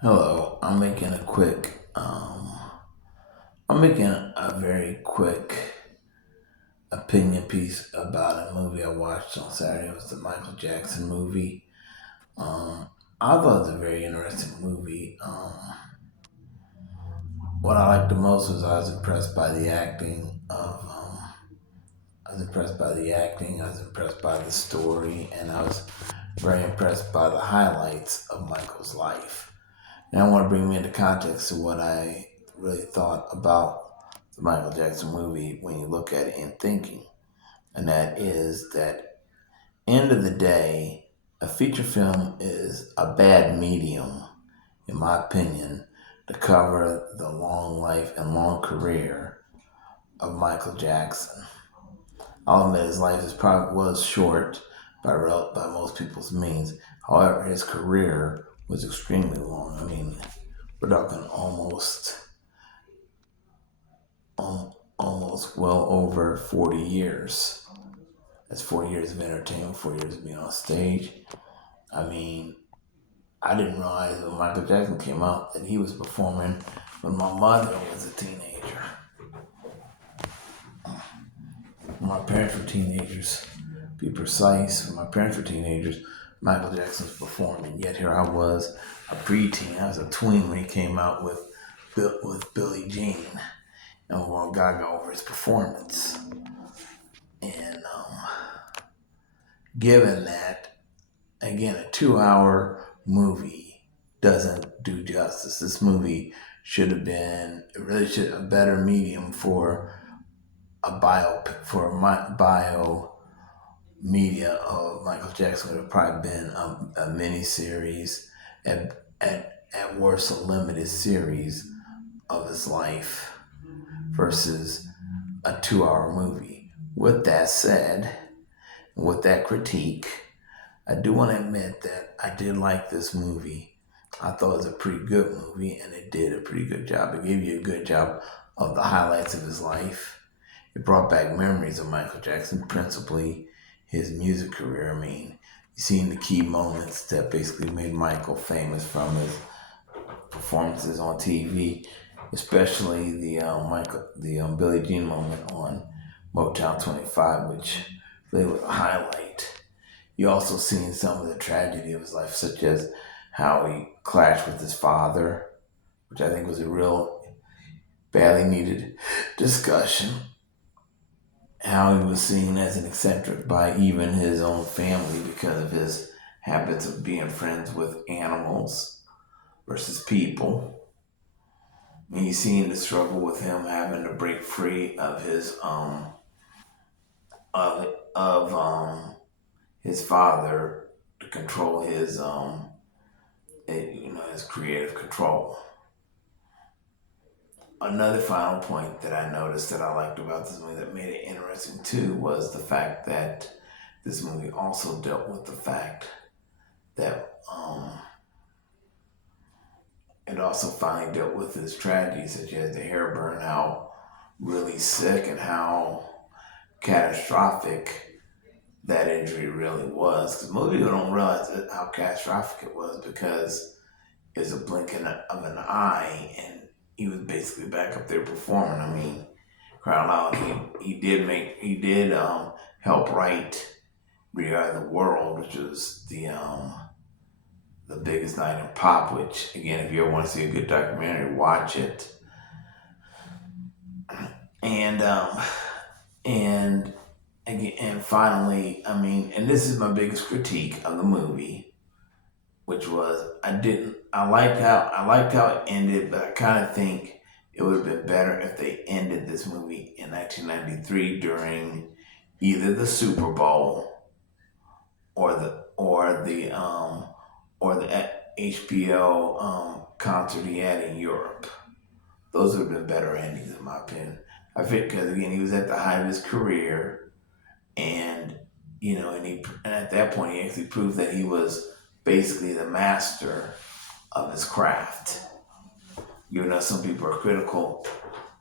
Hello, I'm making a very quick opinion piece about a movie I watched on Saturday. It was the Michael Jackson movie. Um, I thought it was a very interesting movie. What I liked the most was I was impressed by the acting of. I was impressed by the acting. I was impressed by the story, and I was very impressed by the highlights of Michael's life. And I want to bring me into context of what I really thought about the Michael Jackson movie when you look at it in thinking. And that is that, end of the day, a feature film is a bad medium, in my opinion, to cover the long life and long career of Michael Jackson. I'll admit his life was short by most people's means. However, his career was extremely long. I mean, we're talking almost well over 40 years. That's 40 years of entertainment, 4 years of being on stage. I mean, I didn't realize when Michael Jackson came out that he was performing when my mother was a teenager. My parents were teenagers. To be precise, when my parents were teenagers, Michael Jackson was performing. Yet here I was, a preteen. I was a tween when he came out with Billie Jean and won Gaga over his performance. And given that, again, a 2 hour movie doesn't do justice. This movie should have been, it really should, a better medium for a bio media of Michael Jackson would have probably been a mini series, at worst a limited series of his life versus a 2 hour movie. With that said, with that critique, I do want to admit that I did like this movie. I thought it was a pretty good movie, and it did a pretty good job. It gave you a good job of the highlights of his life. It brought back memories of Michael Jackson, principally his music career. I mean, you seen the key moments that basically made Michael famous from his performances on TV, especially the Billie Jean moment on Motown 25, which really was a highlight. You also seen some of the tragedy of his life, such as how he clashed with his father, which I think was a real badly needed discussion. How he was seen as an eccentric by even his own family because of his habits of being friends with animals versus people. And you seen the struggle with him having to break free of his father to control his creative control. Another final point that I noticed that I liked about this movie that made it interesting too was the fact that this movie also dealt with the fact that it also finally dealt with his tragedies, such as the hair burn, how really sick and how catastrophic that injury really was. Because most people don't realize how catastrophic it was because it's a blink of an eye, and he was basically back up there performing. I mean, crying out loud, he did help write "We Are the World," which was the biggest night in pop. Which again, if you ever want to see a good documentary, watch it. And and again, and finally, I mean, and this is my biggest critique of the movie, which was I liked how it ended, but I kind of think it would have been better if they ended this movie in 1993 during either the Super Bowl or the HBO concert he had in Europe. Those would have been better endings in my opinion. I think because again he was at the height of his career, and and at that point he actually proved that he was basically the master of his craft. Even though some people are critical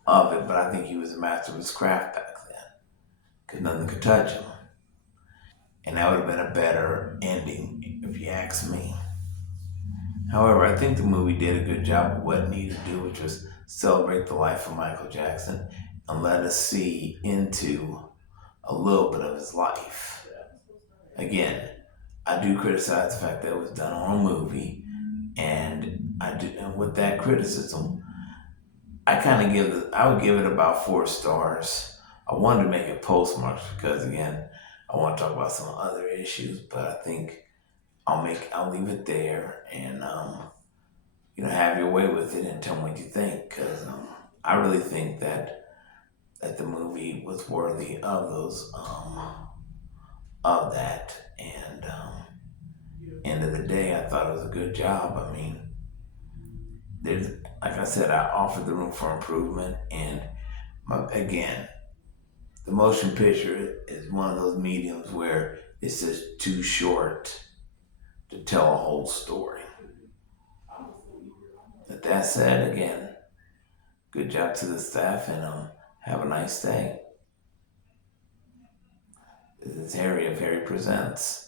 of it, but I think he was a master of his craft back then, because nothing could touch him. And that would have been a better ending, if you ask me. However, I think the movie did a good job of what it needed to do, which was celebrate the life of Michael Jackson and let us see into a little bit of his life. Again, I do criticize the fact that it was done on a movie, and and with that criticism, I would give it about 4 stars. I wanted to make it postmarks because again, I want to talk about some other issues, but I think I'll leave it there and have your way with it and tell me what you think because I really think that the movie was worthy of those of that and end of the day, I thought it was a good job. I mean, there's like I said, I offered the room for improvement, and again, the motion picture is one of those mediums where it's just too short to tell a whole story. But that said, again, good job to the staff, and have a nice day. This is Harry of Harry Presents.